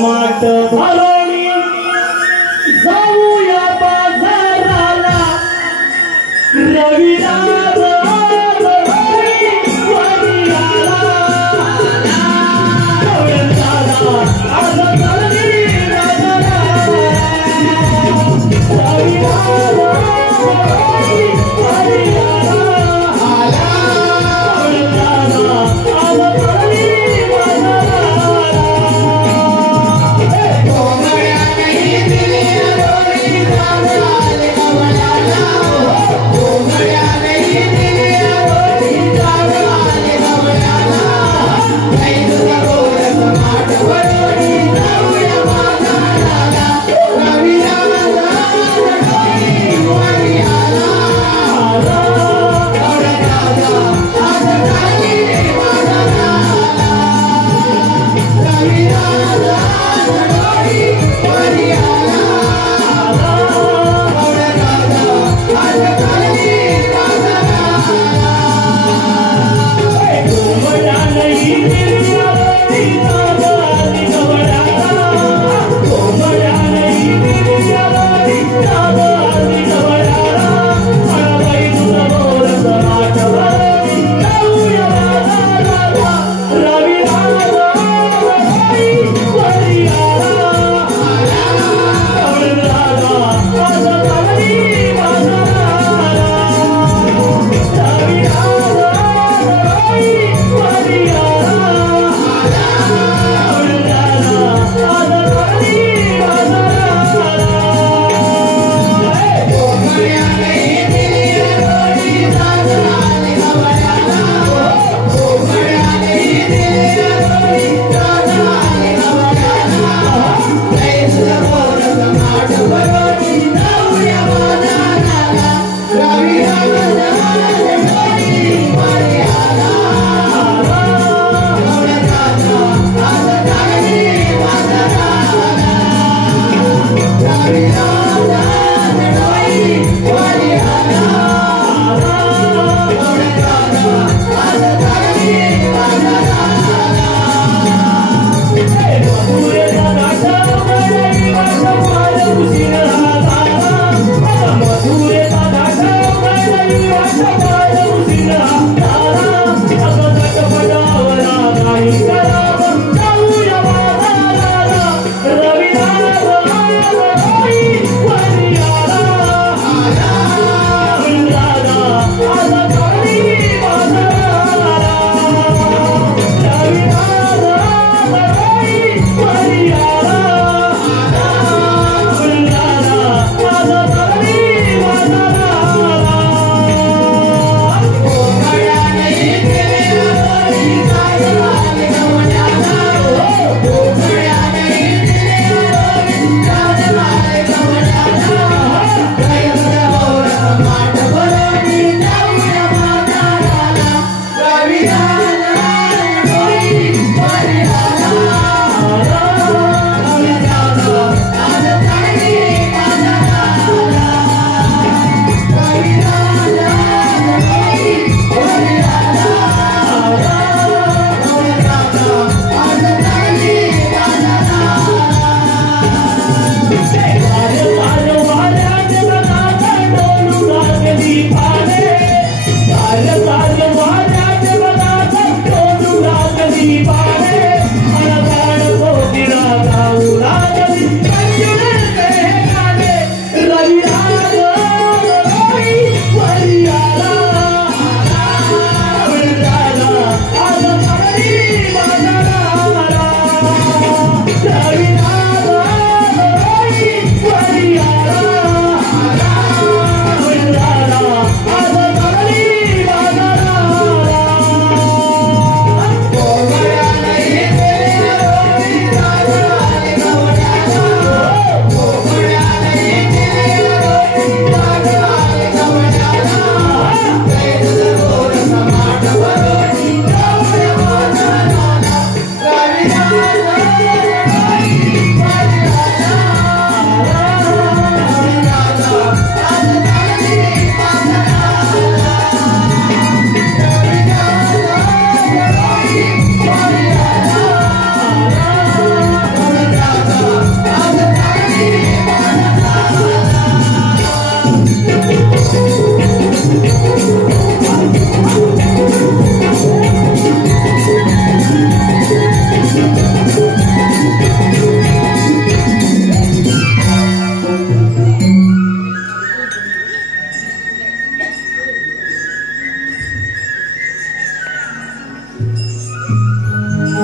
माट भरणी जाऊया बाजाराला रविराज Oh,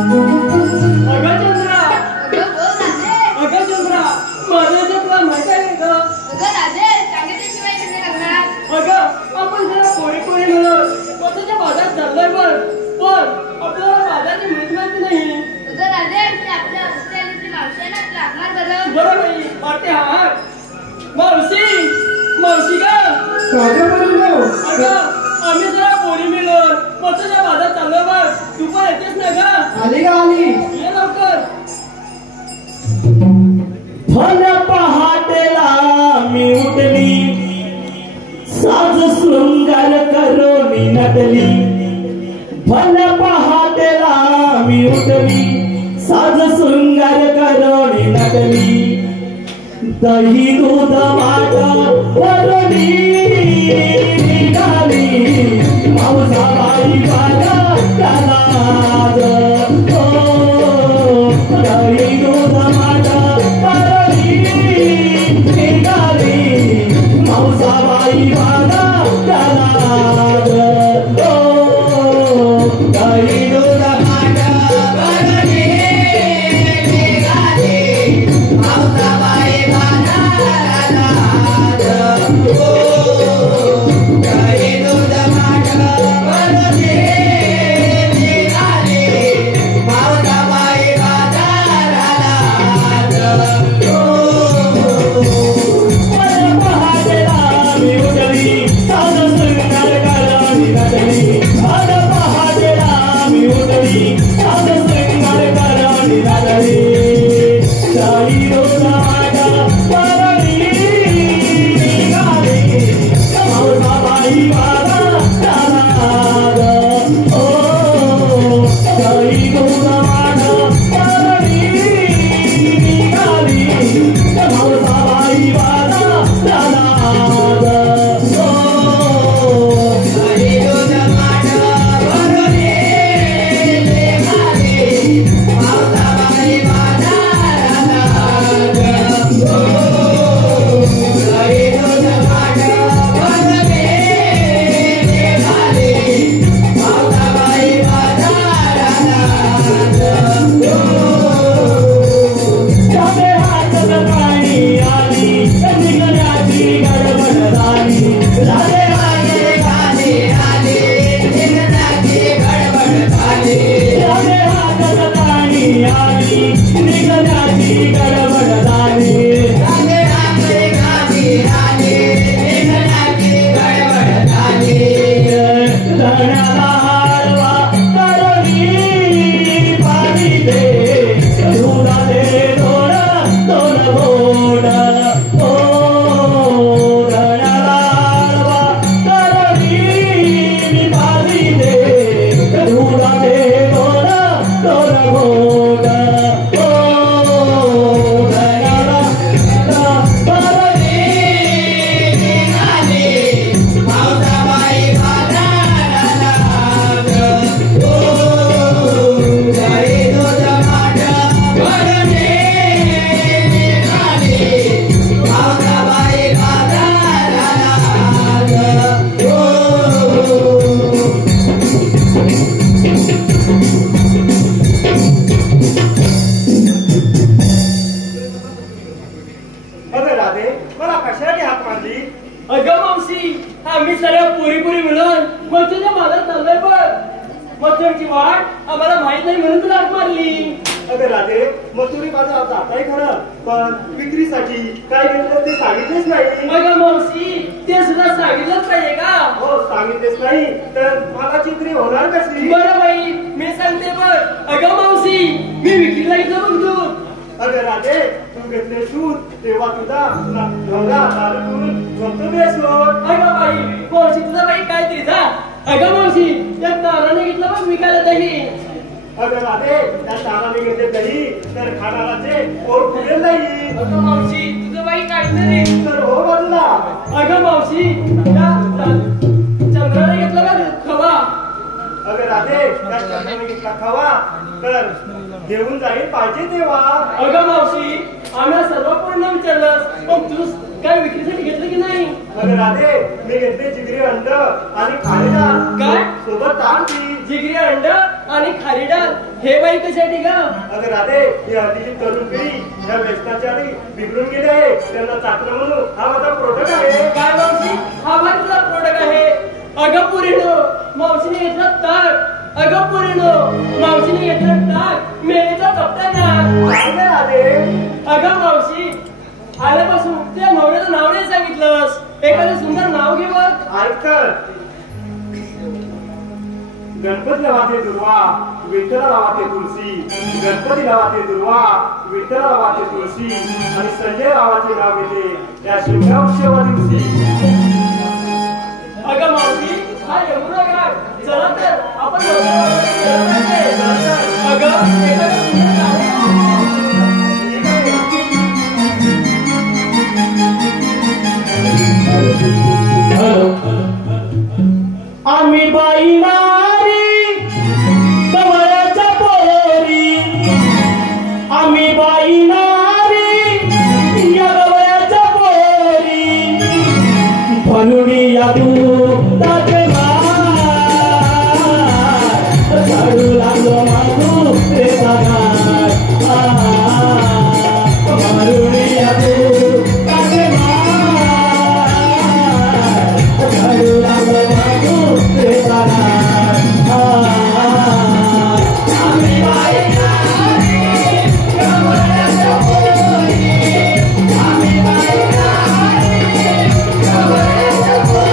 अगं चंद्रा, अगं बोल राजे. अगं चंद्रा, माझ्या तुला माहित आहे का? अगं राजे, सांगितल्याशिवाय कसे करणार? अगं आपण जरा कोणी मिळून स्वतःच्या बाजारात चाललोय पण आपल्याला बाजाराची माहिती नाही. अगं राजे, ती आपल्या हॉस्टेलची मावशी आहे ना, ती लागणार बरं. बरं बाई, वाटते हा मावशी मावशी का? अगं आम्ही जरा कोणी मिळून स्वतःच्या बाजारात चाललोय बघ. तू पण येतेस ना ग? आली का आली? ये लवकर. फल पहाटेला मी उठली, साज शृंगार करोनी नटली. फल पहाटेला मी उठली, साज शृंगार करोनी नटली. दही दूध वाट वरणी निघाली, मावसाबाई बाजा त्यालाज. दही दूध वाट वरणी निघाली, मावसाबाई बाजा त्यालाज. दही दूध वाट वरणी निघाली, मावसाबाई बाजा त्यालाज. दही दूध वाट वरणी निघाली, मावसाबाई बाजा त्यालाज. पहाटेला मी उठली, साज शृंगार करोनी नटली. पहाटेला मी उठली, साज शृंगार करोनी नटली. दही दूध वाट वरणी निघाली, मावसाबाई बाजा त्यालाज. दही दूध वाट वरणी निघाली, मावसाबाई बाजा त्यालाज. दही दूध वाट वरणी निघाली, मावसाबाई बाजा त्यालाज. दही दूध वाट वरणी निघाली, मावसाबाई बाजा त्यालाज. जाते हातात पाणी आली, निघण्याची गडबड झाली. जाते हातात पाणी आली, निघण्याची गडबड झाली. जाते हातात पाणी आली, निघण्याची गडबड झाली. जाते हातात पाणी आली, निघण्याची गडबड झाली. धण्याला हलवा करोनी पाणी दे, दुधा दे दोन घोट. धण्याला हलवा करोनी पाणी दे, दुधा दे दोन घोट. धण्याला करोनी निघाली, मावसाबाई बाजा त्यालाज. दही दूध वाट वरणी निघाली, मावसाबाई बाजा त्यालाज. अगं राधे, मला कशासाठी हाक मारली? अगं मावशी, आम्ही सर्व पुरी मिळून मथुरच्या बाजारात चाललोय बघ. मथुरची वाट आम्हाला माहित नाही म्हणून तुला हाक मारली. अगं राधे, मथुरी बाजार जाताय खरं, पण विक्रीसाठी काय घेतलं ते सांगितलेच नाही. अगं मावशी, ते सुद्धा सांगितलंच पाहिजे का? हो, सांगितलेच नाही तर मालाची विक्री होणार कशी? बरं बाई, मी सांगते बघ. अगं मावशी, मी विक्रीला घेतलं बघ दूध. अगं राधे, तू घेतले दूध तेव्हा तुझा ढोंगा करून झोपतो बेसवर. अगं बाई, मावशी तुझा बाई काय ते जा. अगं मावशी, त्या ताराने घेतलं बघ विकायला दही. अगं राधे, त्या ताराने घेतले दही तर खाणाराचे पोट पुरेल नाही. अगं मावशी, तुझं बाई काय नाही. तर हो बाजूला. अगं मावशी, त्या चंद्राने घेतलं बघ खवा. अगं राधे, त्या चंद्राने घेतला खवा तर घेऊन जाईल पाहिजे तेव्हा. अगं मावशी, आम्हाला सर्व पूर्ण विचारलं, पण तू काय विक्रीसाठी घेतलं की नाही? अगं राधे मी घेतले जिगरी अंड आणि खारी डाळ काय? सोबत ताक बी. जिगरी अंड आणि खारी डाळ हे बाई कशासाठी ग? अगं राधे ही हल्लीची तरुण पिढी या व्यसनाच्या आधी बिघडून गेली आहे. त्यांना चाकणं म्हणून हा माझा प्रोडक्ट आहे. काय मावशी हा भाई तुझा प्रोडक्ट आहे? अगं पुरीनो मावशीने घेतला ताक. अगं पुरीनो मावशीने घेतला ताक मेलीचा कप्ता नाक. काय नाही राधे. अगं मावशी आल्यापासून त्या नवऱ्याचं नाव नाही सांगितलंस. एखादं सुंदर नाव घे बघ. ऐक तर गणपती लावाते दुर्वा विठ्ठला लावाते तुळशी. गणपती लावाते दुर्वा विठ्ठला लावाते तुळशी आणि संजय रावाचे नाव घेते या शिमगा उत्सवा दिवशी. अगं मावशी हा यमुना घाट चला तर आपण अगं एखादं सुंदर नाव घे. आम्ही बाई नारी कवळ्याच्या पोरी. आम्ही बाई नारी या कवळ्याच्या पोरी. फनुडी या दूधाचे झाडू लागलो मागू ते जाणार. फनुडी या दूधाचे झाडू लागलो मागू ते जाणार. आम्ही बाई नारी कवळ्याच्या पोरी. आम्ही बाई नारी कवळ्याच्या पोरी.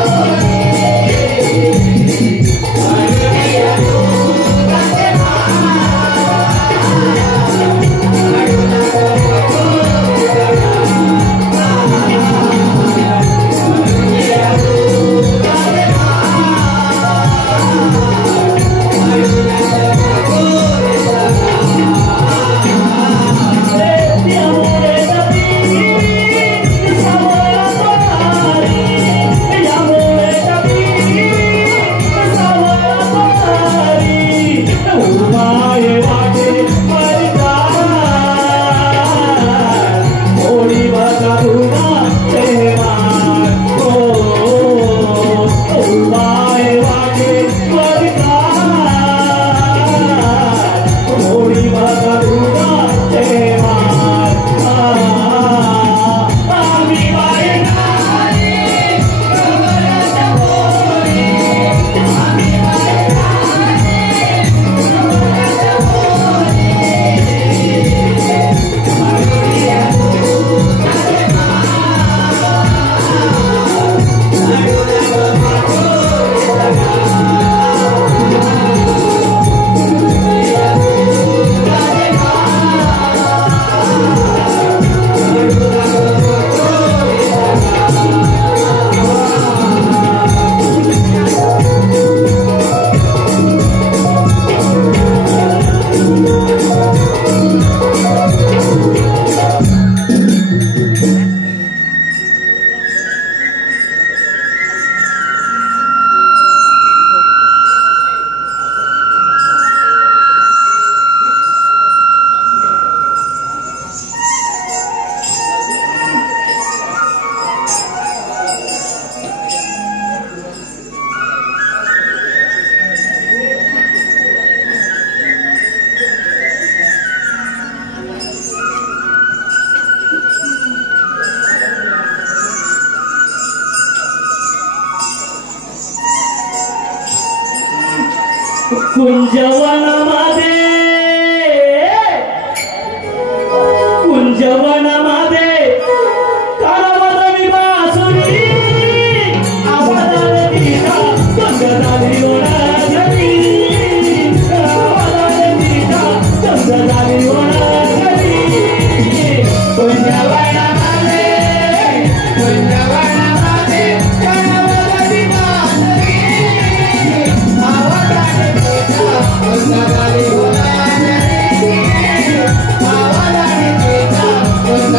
कुंजवनामध्ये कारवादवी बासुरी आवाजाने दिला गंगाधारी ओढाधरी. आवाजाने दिला गंगाधारी ओढाधरी. कुंजवनामध्ये कारवादवी बासुरी आवाजाने दिला गंगाधारी ओढाधरी. आवाजाने दिला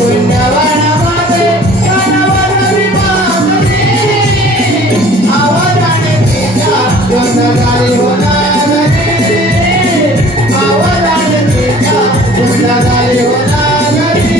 पुण्यवनामध्ये कानावर विमानने आवाजाने तिच्या गुणगारी होणार रे आवाजाने तिच्या गुणगारी होणार रे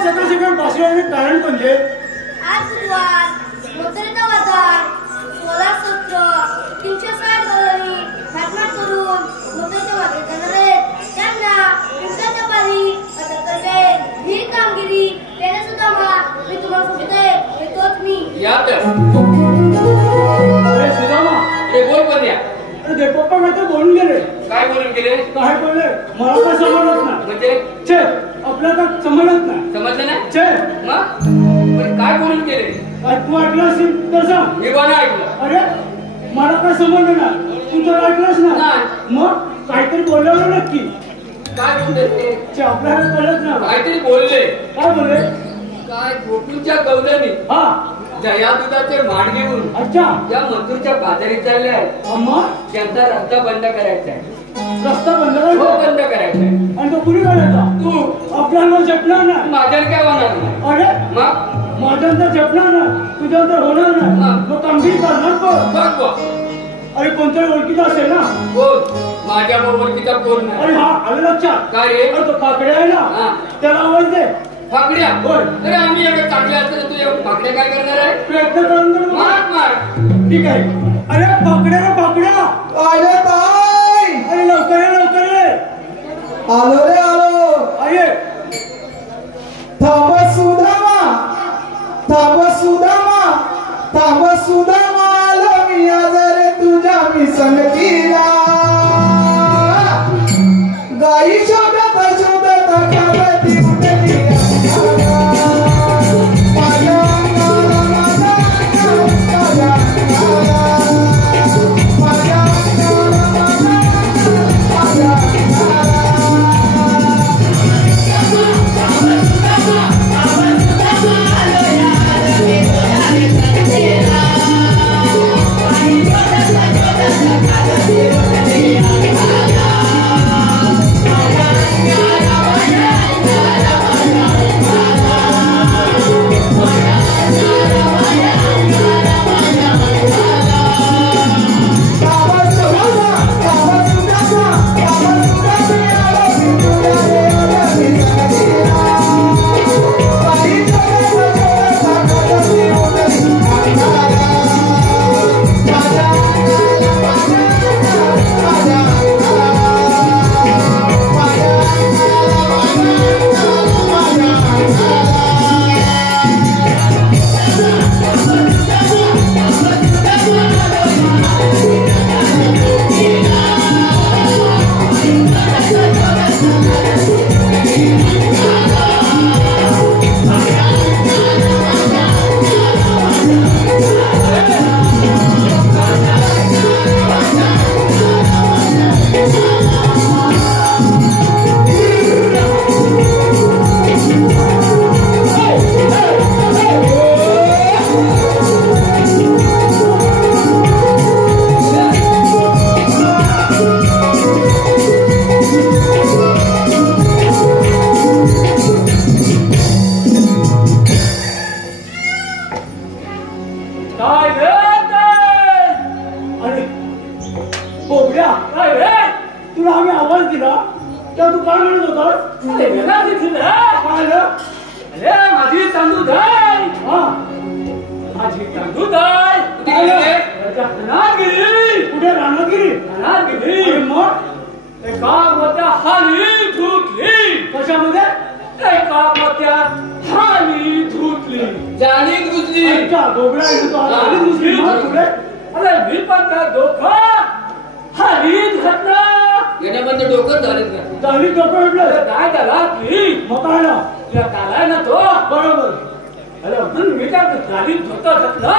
कारण म्हणजे आज बुधवार मथुरेचा बाजार 16 सत्र 360 गवळणी घाटमाट करून मथुरेच्या मागे जाणार आहेत त्यांना पिंपळाच्या पारी अटक करते ही कामगिरी त्याने सुद्धा मी तुम्हाला सांगते हे तोच मी या तर अरे सुदामा अरे बोल पण या अरे दे पप्पा काय तर बोलून गेले काय बोलून गेले काय बोलले मला काय समजत नाही म्हणजे छे आपल्याला काय समजत नाही समजलं नाही छे मग पण काय बोलून गेले काय तू ऐकलं असेल तर सांग मी कोणा ऐकलं अरे मला काय समजलं नाही तू तर ऐकलंच ना नाही. मग काहीतरी बोलवलं नक्की काय बोलले ते छे आपल्याला कळत नाही काहीतरी बोलले काय बोलले काय गोकुळच्या कवल्यानी हा जया दुधाचे माड घेऊन अच्छा या मथुरच्या बाजारी चालले आहेत अम्मा त्यांचा रस्ता बंद करायचा आहे रस्ता बंद हो करायचा बंद करायचा आहे आणि तो कुणी करायचा तू आपल्याला झेपणार नाही माझ्याला काय होणार नाही अरे मग माझ्यानंतर झेपणार नाही तुझ्यानंतर होणार नाही हा. मग कामगिरी करणार पण बघ बघ अरे कोणतरी ओळखीचा असेल ना बोल माझ्या ओळखीचा कोण अरे नाही हा आलं लक्षात काय रे अरे तो काकडे आहे हा. ना त्याला आवाज दे फाकड्या होय. अरे आम्ही एवढे चांगले असताना तू एवढे फाकड्या काय करणार आहे प्रयत्न करून तर बघ. मार मार ठीक आहे अरे पाकड्या रे पाकड्या आले ताई अरे लवकर ये लवकर ये आलो रे आलो अये थांब सुदामा थांब सुदामा थांब सुदामा आलो मी आज रे तुझ्या मी संगतीला गाई शोधत शोधत खावती उठली माझ्या अंगाला माझ्या अंगाला माझ्या अंगाला माझ्या तर तू काय म्हणत होतास? अरे वेगळा दिसत आहे. काय झालं? अरे माझी तांदूळधाय. हा माझी तांदूळधाय. कुठे गेली? रानात गेली. कुठे रानात गेली? रानात गेली. अरे मग एका मोठ्या हानी धुतली. कशामध्ये? एका मोठ्या हानी धुतली. जाणीत घुसली. अच्छा डोबळा येतो आणि दुसरी मग पुढे अरे मी पण त्या डोकं हानीत घातलं. येण्यापर्यंत डोकं झालेत का? चांगली डोकं उठलं काय त्याला की मग काय ना तुला कालाय ना तो बरोबर अरे म्हणून मी त्या गाडीत धोतर घातला.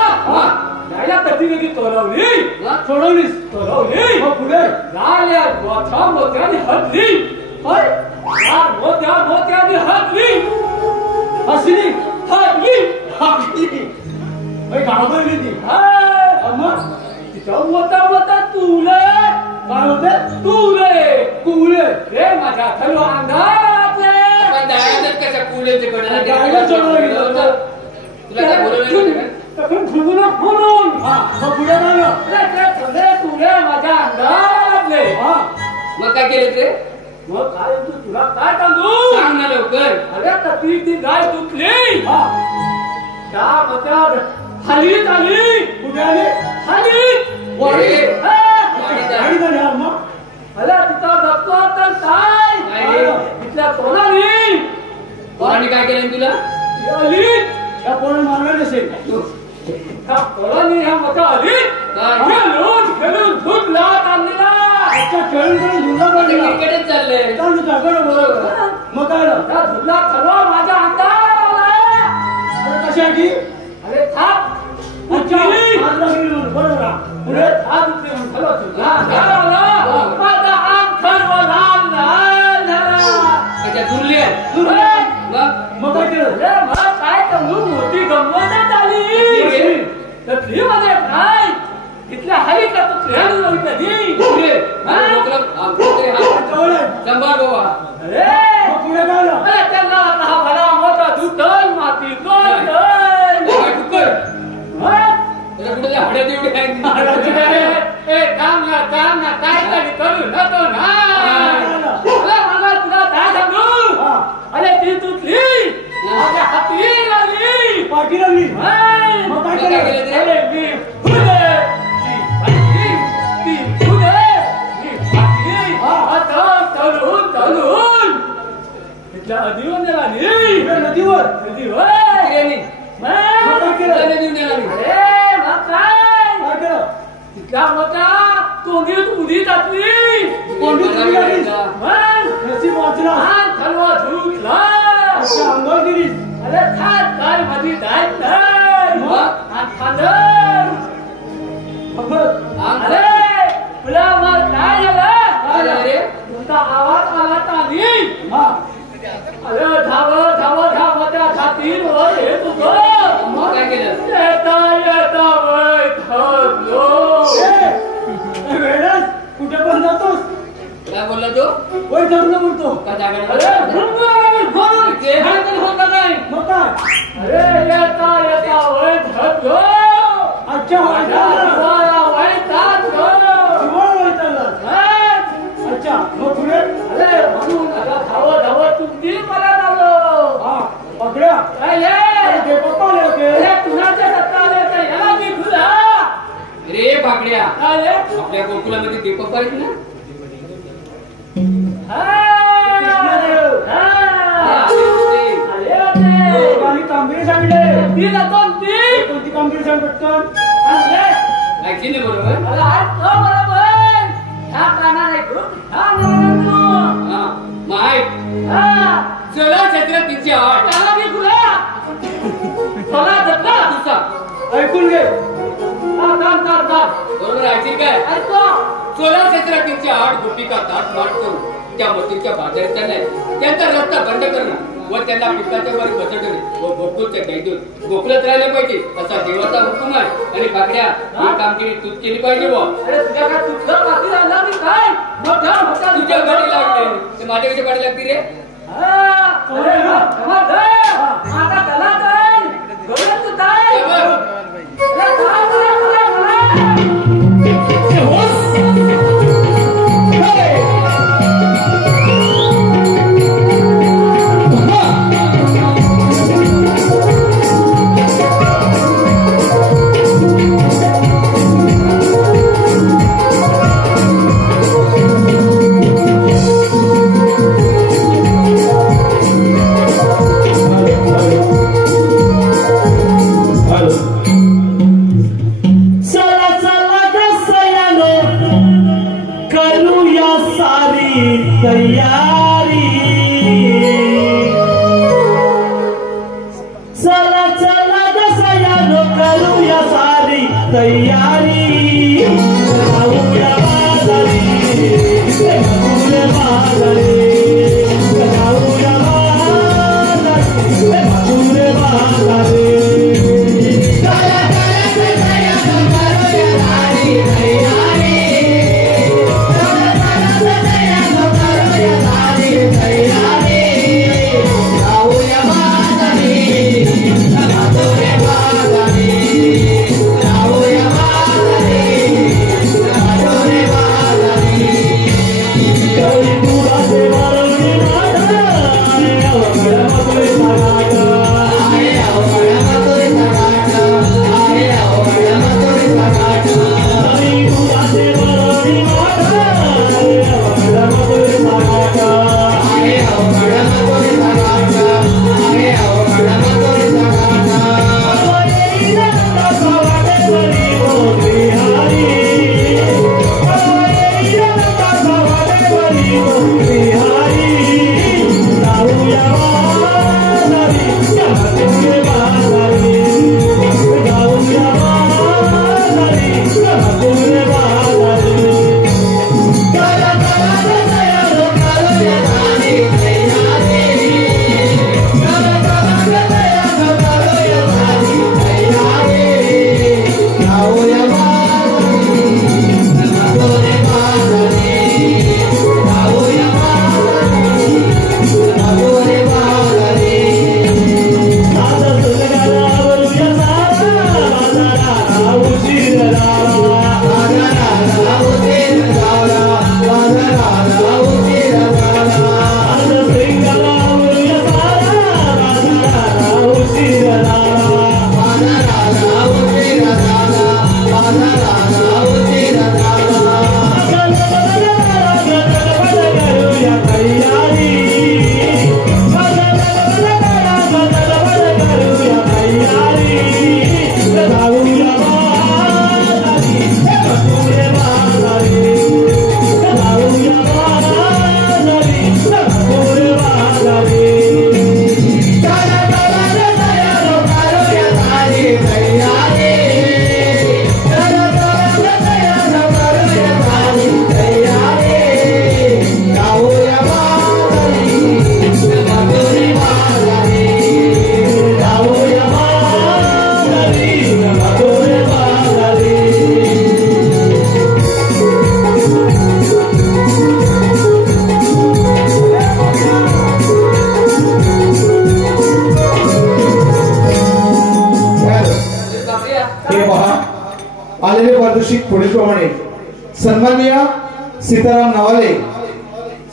यायला कधी तोरवली हा? सोडवलीस तोरवली मग पुढे लाल्या गोठा मोत्याने हटली होय लाल मोत्याने हटली हसली हटली हटली होय घाबरली ती मग तिथं मोता तुले काय होते तुले रे माझ्या खरो अंगातले पण दारातच कशा कुलेचे कडे गायला चढवलं गेलं होतं. तुला काय बोलवलं नाही का? तकून फुगून फुलून मग पुढे काय तुले माझ्या अंगातले मग काय केलं ते मग काय तुला काय सांगू सांग ना लवकर. अरे कधी ती गाय तुटली त्या मतात हलीत आली कुठे आली हलीत अरे तिथं दत्तो तर काय तिथल्या कोणाली कोणाने काय केलं तुला हलीत त्या कोण मारलं नसेल त्या कोणाली ह्या मता हलीत खेळून दूध लाट आणलेला खेळून झुला पडला क्रिकेटच चाललंय मग काय त्या झुला ठरवा माझ्या अंगावर कशासाठी अरे थाप बरोबर पुढे हात उचले माझा अंग ठरव लाल अच्छा दुर्ले मग काय केलं रे मग काय करू मोठी गंमत आली त्यातली मध्ये काय इथल्या हरी का तू खेळून कधी संभाळ बाबा अरे पुढे काय अरे त्यांना हा भला मोठा दुटल माती कुठे हड्या तेवढे काम ना काय तरी करू नको ना मला तुला काय सांगू अरे ती तुटली माझ्या हाती लागली पाठी लागली मग काय केलं अरे मी फुले ती फुले मी पाठी तळून इथल्या नदीवर तिथल्या मोठा तोंडीत उडी टाकली खलवा झुकला अरे खात काय माझी डायट अरे तुला मग काय झालं तुमचा आवाज आला तानी अरे धाव त्या छातीवर येत होतो काय केलं येता वय थकलो कुठे पण जातोस काय बोलला तो वय थकलो बोलतो का जागा मग काय अरे येता वय थकलो अच्छा वय थकलो अच्छा मग पुढे अरे म्हणून धाव तुमची मला झालो पकड्या कुणाच्या दत्ता आले याला मी खुला रे पाकड्या आपल्या गोकुलामध्ये दीपक पाहिजे ना कामगिरी सांगले ती जातो ती कोणती कामगिरी सांग पटकन ऐकली नाही बरोबर बरोबर ह्या काना माहित चला छत्र 308 त्याला मी खुला चला दत्ता तुझा ऐकून घे बरोबर ऐकली काय ऐकतो 16 क्षेत्र 308 गोपिका ताट माट करून त्या मथुरच्या बाजारात चाललाय त्यांचा रस्ता बंद करणं व त्यांना पिकाच्या वर बसवणे व गोकुळच्या कैदेत गोकुळात राहिले पाहिजे असा देवाचा हुकूम आहे आणि पाकड्या ही कामगिरी तूच केली पाहिजे व अरे तुझ्या काय तुझं बाकी राहिला मी काय मोठा तुझ्या गाडी लागते ते माझ्या कशी गाडी लागते रे आता कला काय गरज तू काय तयारी जाऊया बाजारी मथुरे बाजारी जाऊया बाजारी मथुरे बाजारी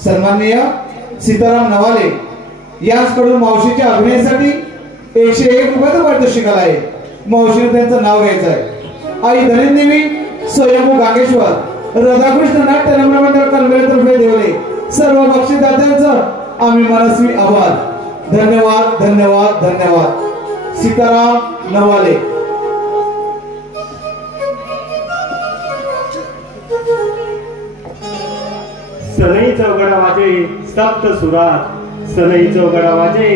सन्माननीय सीताराम नवाले यांच्याकडून मावशीच्या अभिनयासाठी 101 रुपयाचं पारितोषिक आलं आहे. मावशीने त्यांचं नाव घ्यायचं आहे. आई धनदेवी स्वयंभू गांगेश्वर राधाकृष्ण नाट्य रंगमंडळ कलमेतर्फे देवले सर्व बक्षीसदात्यांचं आम्ही मनस्वी आभार. धन्यवाद धन्यवाद धन्यवाद. सीताराम नवाले. सनई चौघडा वाजे सप्त सुरात, सनई चौघडा वाजे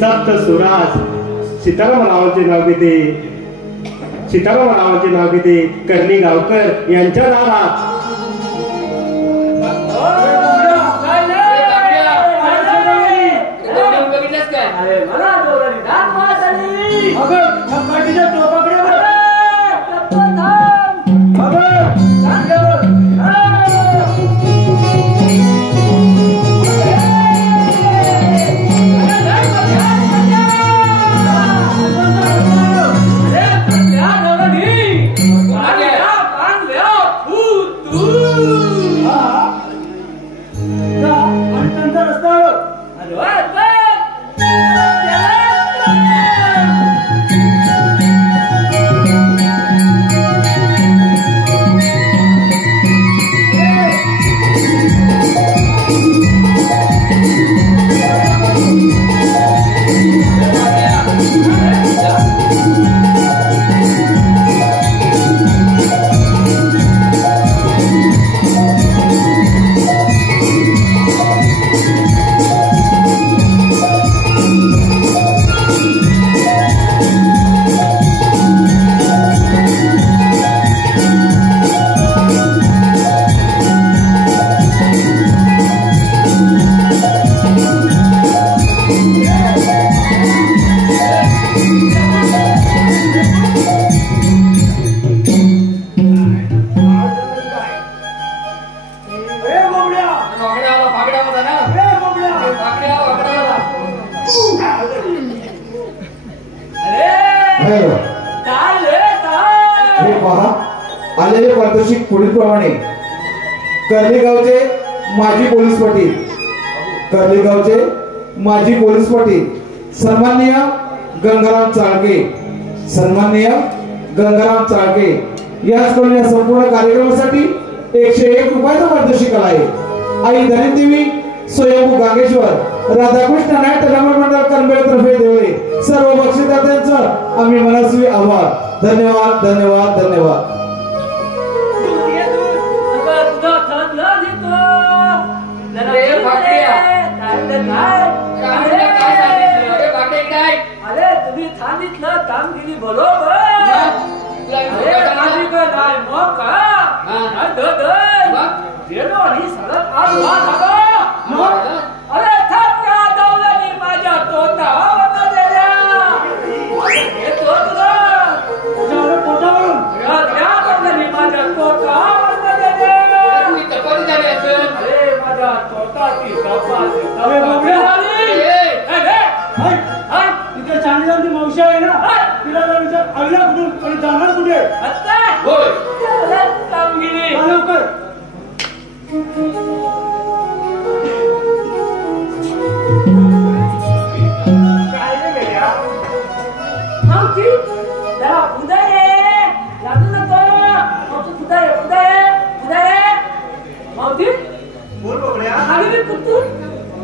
सप्त सुरात. सीताराम रावांचे नाव घेते, सीताराम रावांचे नाव घेते कर्णी गावकर यांच्या दारात. सांगायला काय रे काय हे पहा आलेले पारितोषिक पुढील प्रमाणे कर्लीगावचे माजी पोलीस पाटील कर्लीगावचे माजी पोलीस पाटील सन्माननीय गंगाराम चाळके सन्माननीय गंगाराम चाळके याचकडून या संपूर्ण कार्यक्रमासाठी 101 रुपयाचा पारितोषिक आला आहे. आई धनिदेवी स्वयंभू गांगेश्वर राधाकृष्ण नाट्य रमण मंडळ कनबेळ तर्फे देवळे सर्व बक्षीसदात्यांचं आम्ही मनस्वी आभार. धन्यवाद धन्यवाद धन्यवाद. अरे तुम्ही सांगितलं कामगिरी बरोबर मग गेलो आणि सगळं आज अरे थांबल्या दौलानी माझ्या तोंडा माझ्या तोटा अरे माझ्या तोटाची तिथे चांगली मावशी आहे ना तिला विचार आईला कुठून आणि जाणार कुठे कामगिरी लवकर काय रे मेल्या मावशी जरा उदय लागू नको मावशी उदय मावशी बोल बघड्या आली मी कुठून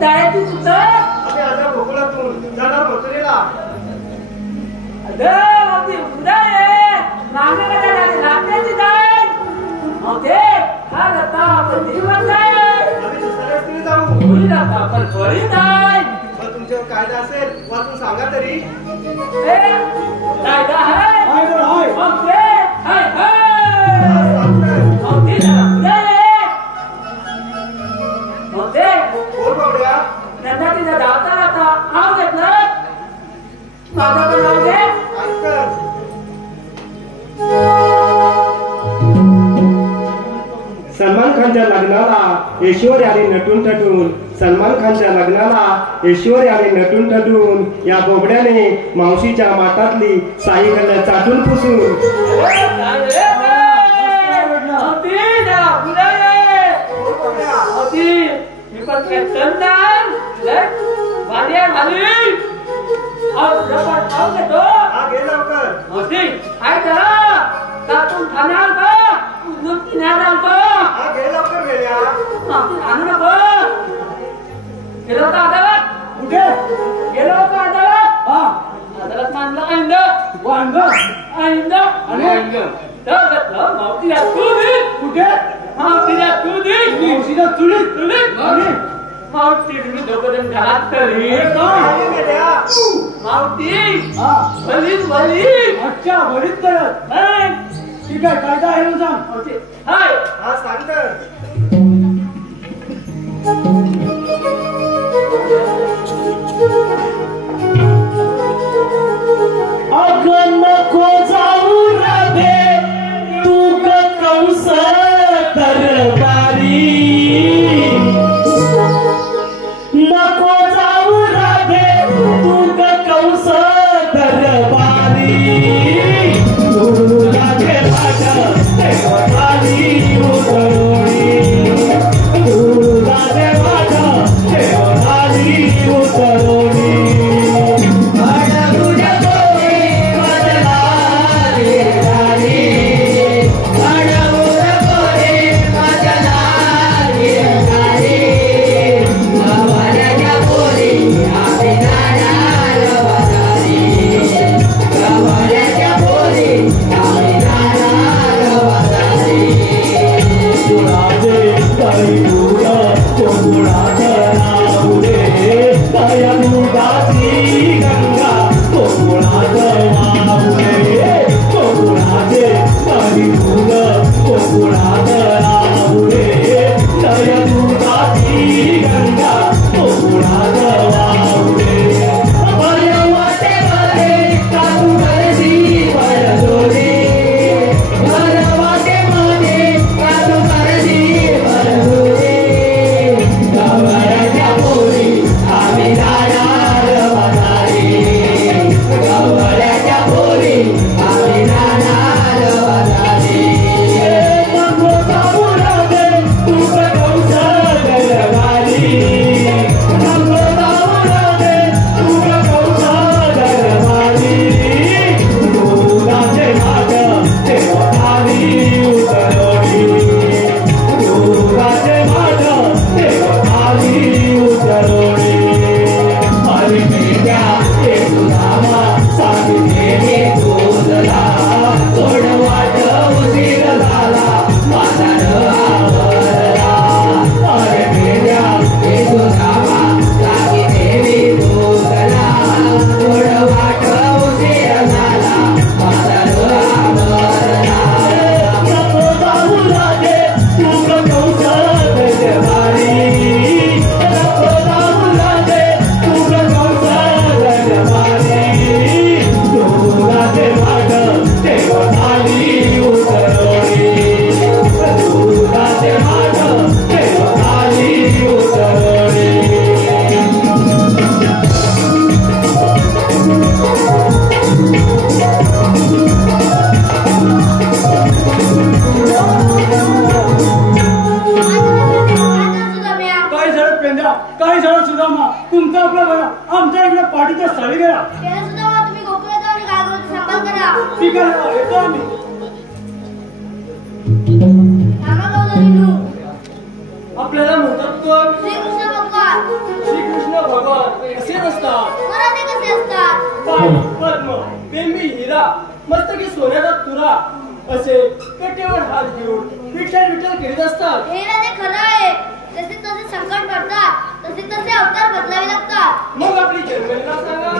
जाय तू कुठं आम्ही आता गोकुळातून जाणार मथुरेला. अरे मावशी उदय मागे लागण्याची जाय मावशी हा रस्ता आपण दिवस जाय आम्ही दुसऱ्या रस्त्याने जाऊ. मुली रस्ता आपण थोडी जाय मग तुमच्यावर कायदा असेल वाचून सांगा तरी. कायदा आहे मावशी हाय मावशी बोल बघड्या त्यांना तिथं जाता राहता नाव घेतलं माझं पण नाव घे ऐकतर सलमान खानच्या लग्नाला ऐश्वर्य आली नटून थटून. सलमान खानच्या लग्नाला ऐश्वर्य आली नटून थटून. या बोबड्याने मावशीच्या माटातली साई कन्या चाटून पुसून. अदालत मानलं कुठे मावतीला मावती तुम्ही दोघं घरात तरी मावती अच्छा बरीच करत ठीक आहे कायदा आहे ना सांग हाय हा सांग तर. अगं नको जाऊ राधे तू कंस दरबारी नको जाऊ राधे तू कंस दरबारी तू राधे माझ्या देवाली उतरवली काय झालं सुदामा? तुमचा आपला बघा, आमच्या इकडे पाठीचा साडी गेला. त्याला सुद्धा तुम्ही गोकुळात जाऊन गागोळाचा सांभाळ करा. ठीक आहे, येतो आम्ही. थांबा गौतमीनू. आपल्याला म्हणतात कोण? श्रीकृष्ण भगवान. श्रीकृष्ण भगवान असेच असतात. मला ते कसे असतात? पाणी, पद्म, बेंबी, हिरा, मस्तकी सोन्याचा तुरा असे पेटेवर हात घेऊन विठ्ठल विठ्ठल करीत असतात. हे ना ते खरं आहे. जसे तसे संकट पडतात, तसे तसे अवतार बदलावे लागतात. मग आपली जन्मलीला सांगा.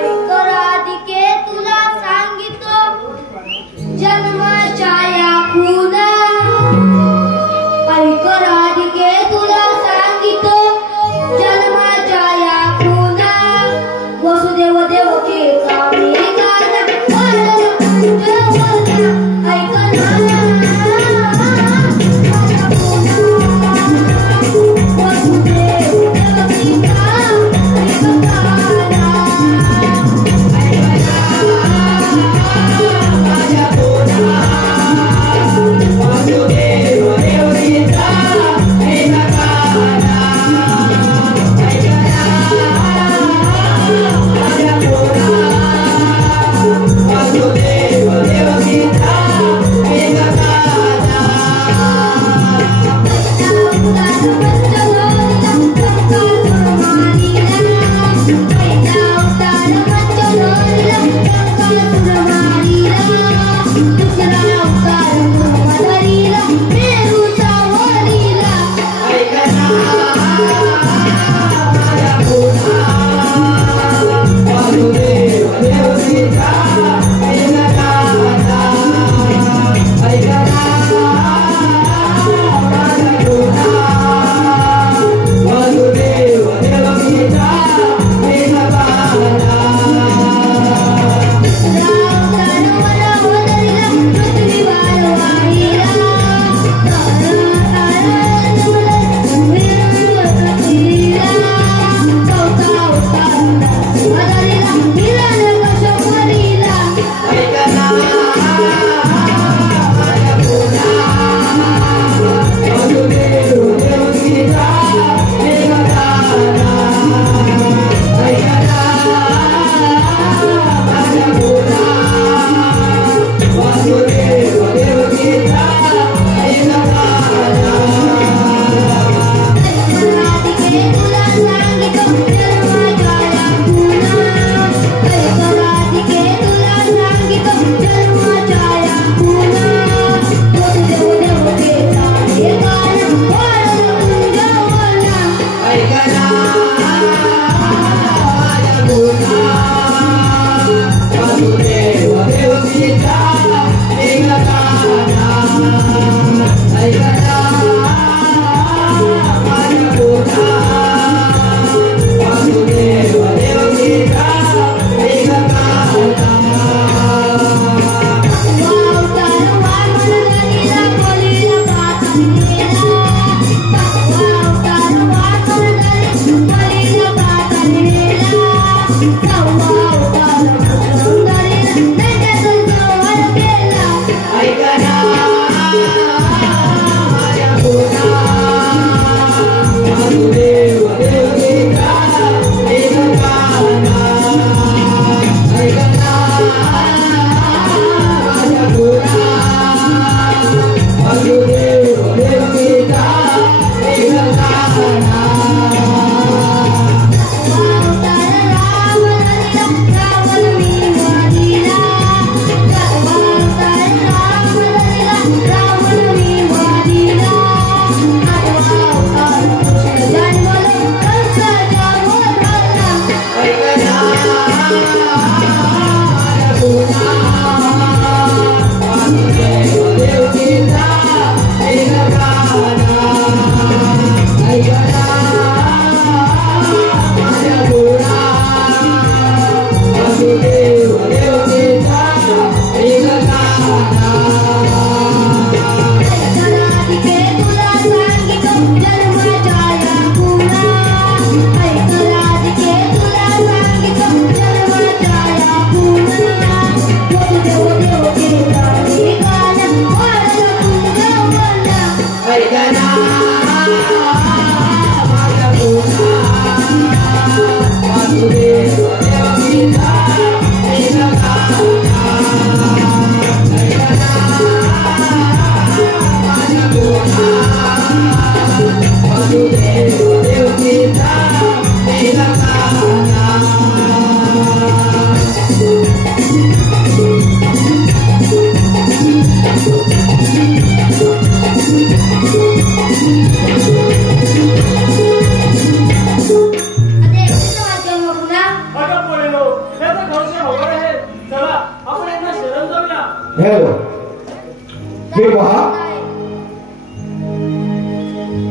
ऐक राधिके तुला सांगितो जन्माच्या या खुदा. ऐक राधिके तुला सांगितो जन्माच्या या खुदा. वसुदेव देवकीचा मी गाणं ऐक ना. Deus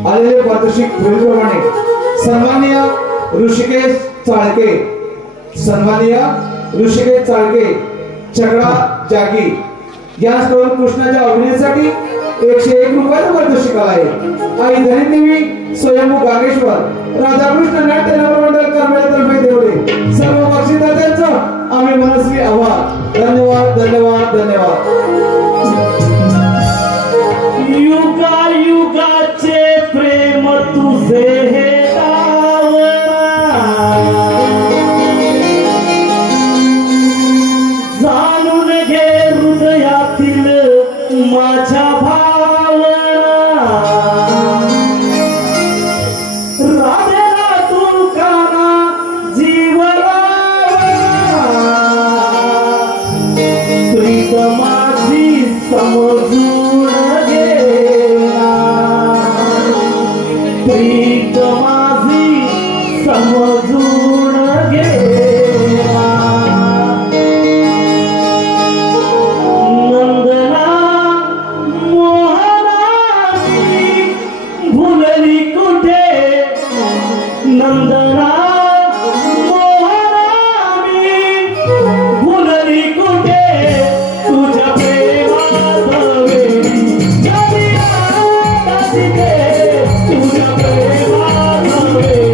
आलेले पारितोषिक प्रमाणे सन्माननीय ऋषिकेश चाळके छकडा जागी याचकडून कृष्णाच्या अभिनयासाठी 101 रुपयाचं पारितोषिक आहे. आई धनिदेवी स्वयंभू गागेश्वर राधाकृष्ण नाट्य नवमंडळ कर्मचाऱ्यांतर्फे देवले सर्व बक्षीसदात्यांचं आम्ही मनस्वी आभार. धन्यवाद धन्यवाद धन्यवाद. युगाचे प्रेम तुझे हे जाणून घे हृदयातील माझ्या भावना राधेला तुकाना जीवना प्रीत माझी समजून प्रीत माझी समजून घे नंदना मोहना भुलली कुठे नंदना मोहना भुलली कुठे तुझ्या प्रेमात वेळी तुझ्या प्रेमात वेळी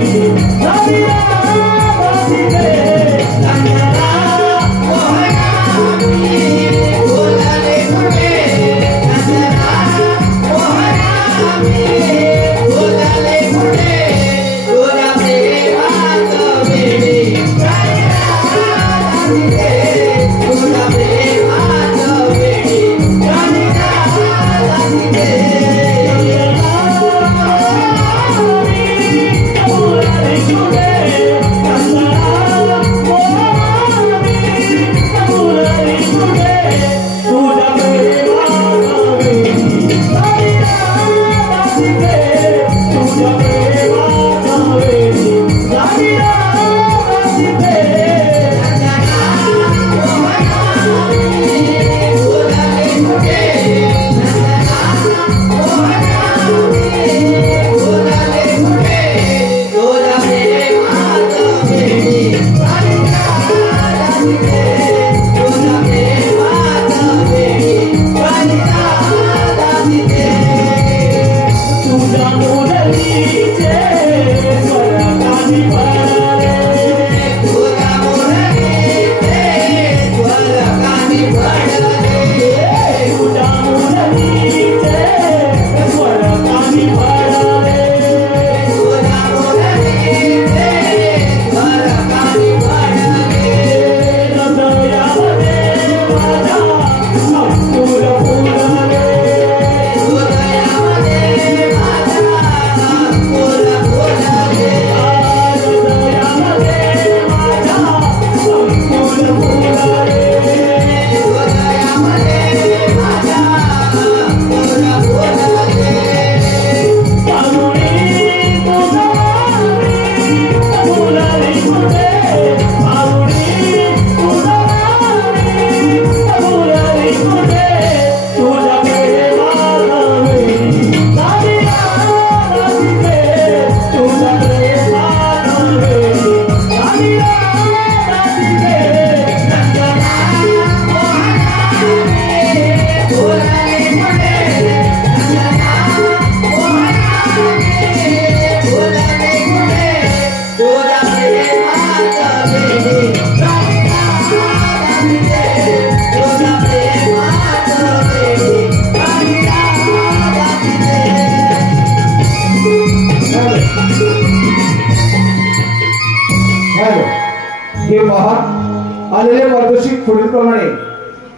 आलेले पारितोषिक पुढील प्रमाणे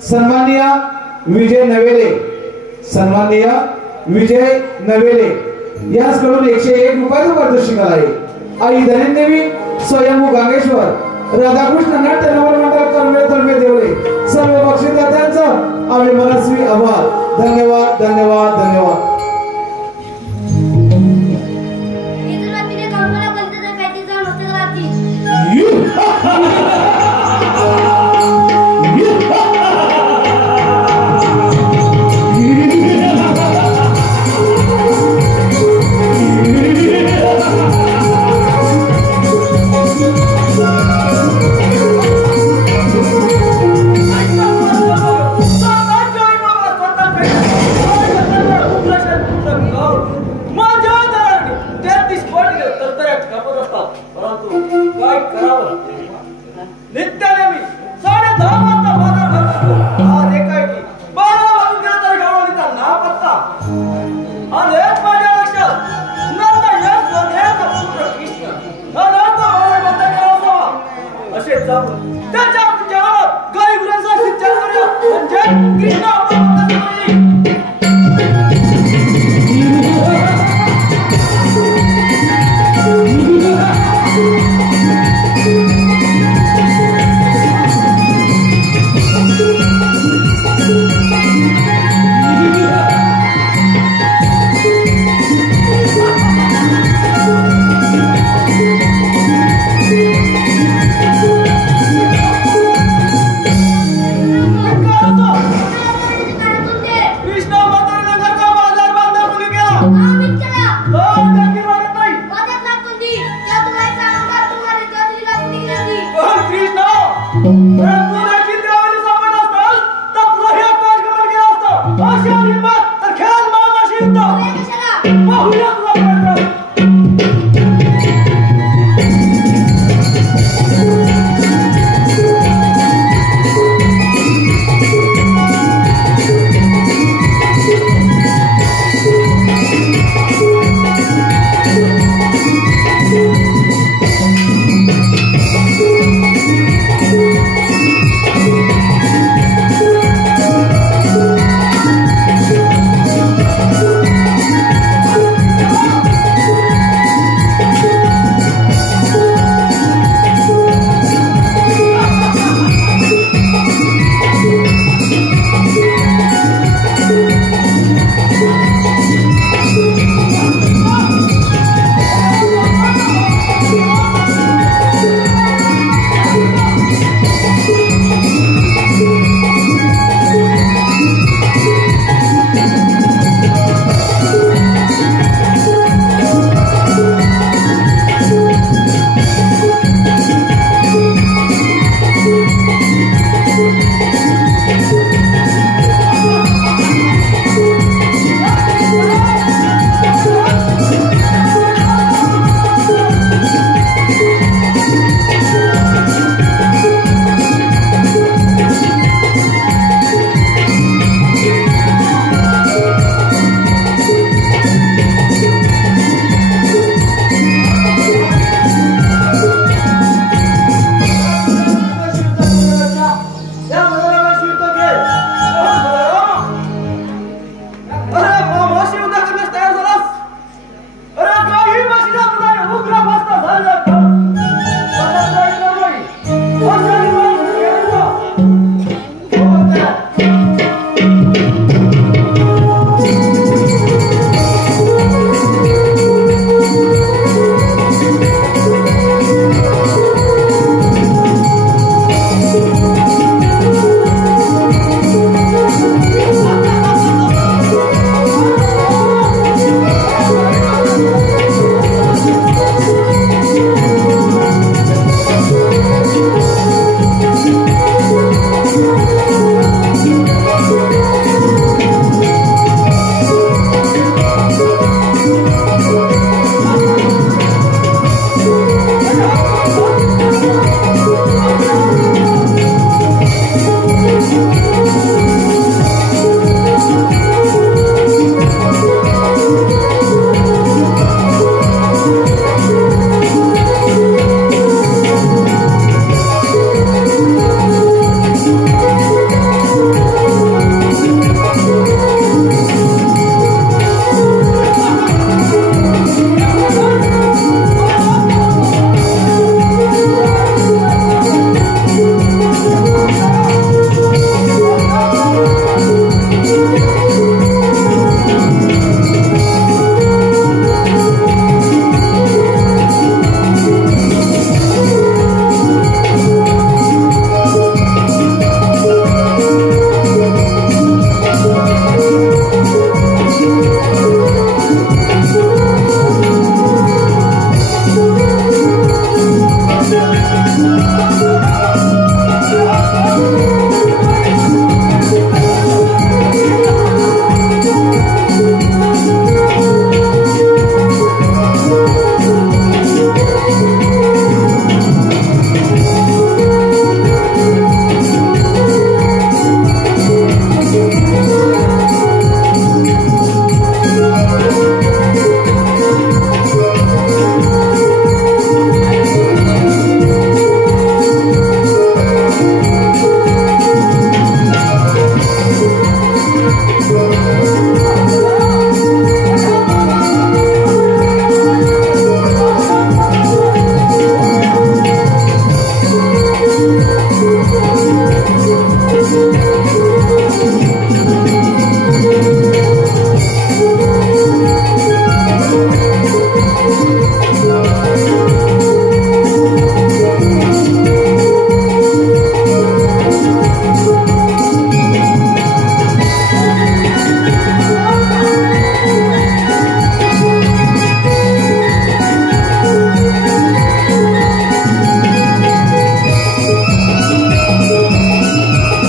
सन्माननीय विजय नवेले याचकडून 101 रुपयाचं पारितोषिक आहे. आई धनिदेवी स्वयंभू गांगेश्वर राधाकृष्ण नाट्य नवमंडळ कर्मचाऱ्यांतर्फे देवले सर्व बक्षीसदात्यांचं आम्ही मनस्वी आभार. धन्यवाद धन्यवाद धन्यवाद. जाऊन त्याच्या जगात गाई गुरांचा सिंचन करूया म्हणजे कृष्ण आपला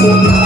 Thank you.